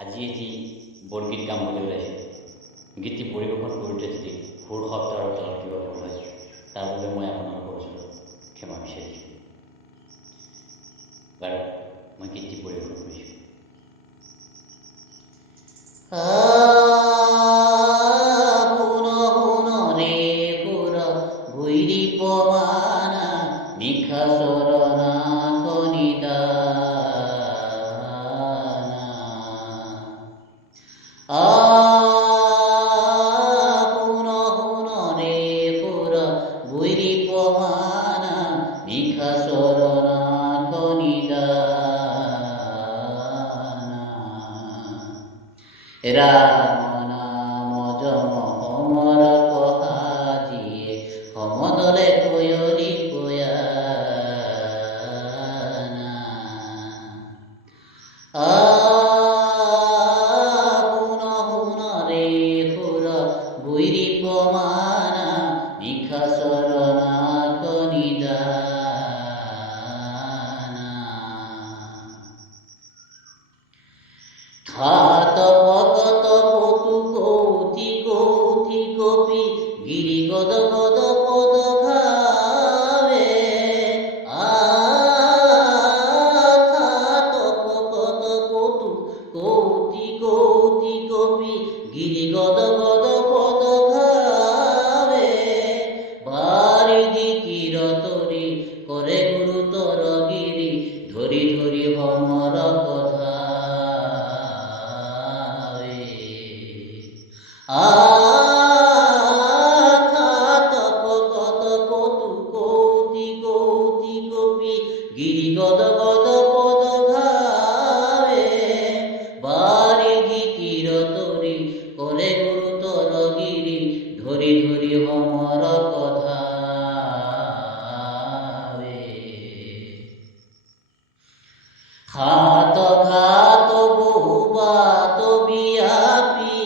আজি যি বৰগীত গাম বুলি ওলাইছে, গীতটি পৰিৱেশন কৰোঁতে যদি সুৰ শব্দ আৰু তাল কিবা ভুল হয়, তাৰ বাবে মই আপোনালোকৰ ওচৰত ক্ষমা বিচাৰিছোঁ। বাৰু মই গীতটি পৰিৱেশন কৰিছোঁ। নিশা চৰণা কনিদানা শুন রে পুর বৈরি পমানা নিশা চৰণা কনিদানা ৰাম নাম জম সমর কহাজিয়ে সমদলে কয়রি বৈরি পমানা নিশা চৰণা কনিদানা খাত ভকত পতু কৌতি কৌতি কপি গিরি গদ গদ পদ ঘাবে খাত ভকত পতু কৌতি কৌতি কপি গিরি গদ গদ পদ ঘাবে বারিধি কিরতরি করে গুরুতর গিরি ধরি ধরি হমর কথা খাত ভকত পতু কৌতি কৌতি কপি গিরি গদ গদ পদ ঘাবে বারিধি কিরতরি করে গুরুতর গিরি ধরি ধরি হমর কথা খাত ঘাত বহুবাত বিয়াপি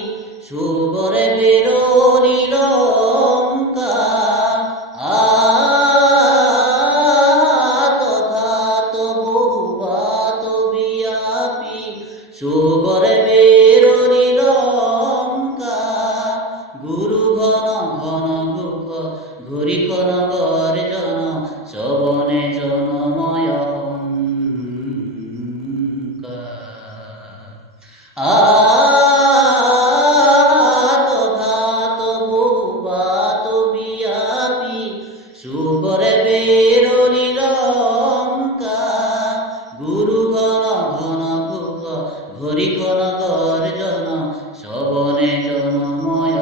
সুগরে বেরোনি লঙ্কা ঘাত বহুবাত বিয়াপি সুগরে বেরোনি লঙ্কা গুরু ঘন ঘন গুখ ঘুরি কন গর্জন শবনে জনময় ঘাত বহুবাত বিয়াপি সুগরে বেরোনি লঙ্কা গুরু ঘন ঘন গুখ ঘরি কন গর্জন শবনে জনময়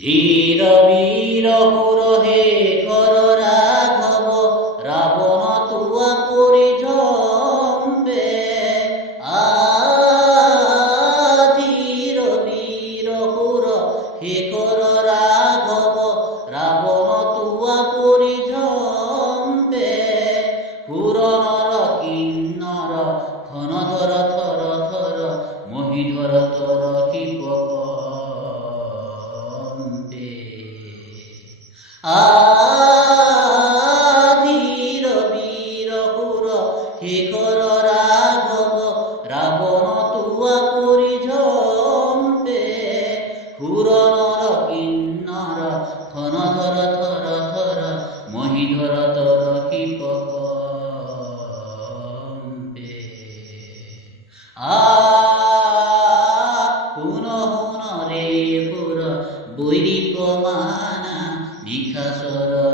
ধীর বীর পুরহে কর রাঘব রাবণ তুয়া করি জম্বে ধীর বীর পুর হে কর রাঘব রাবণ তুয়া করি জম্বে পুরনর কিন্নর ক্ষণধর থর থর মহিধর তর কৃপক ধীর বীর পুর হে কর রাঘব রাবণ তুয়া করি ঝম্পে পুরনর কিন্নর ক্ষণধর থর থর মহিধর তর কৃপক হুন হুন রে পুর বৈরি পমানা নিশা চৰণা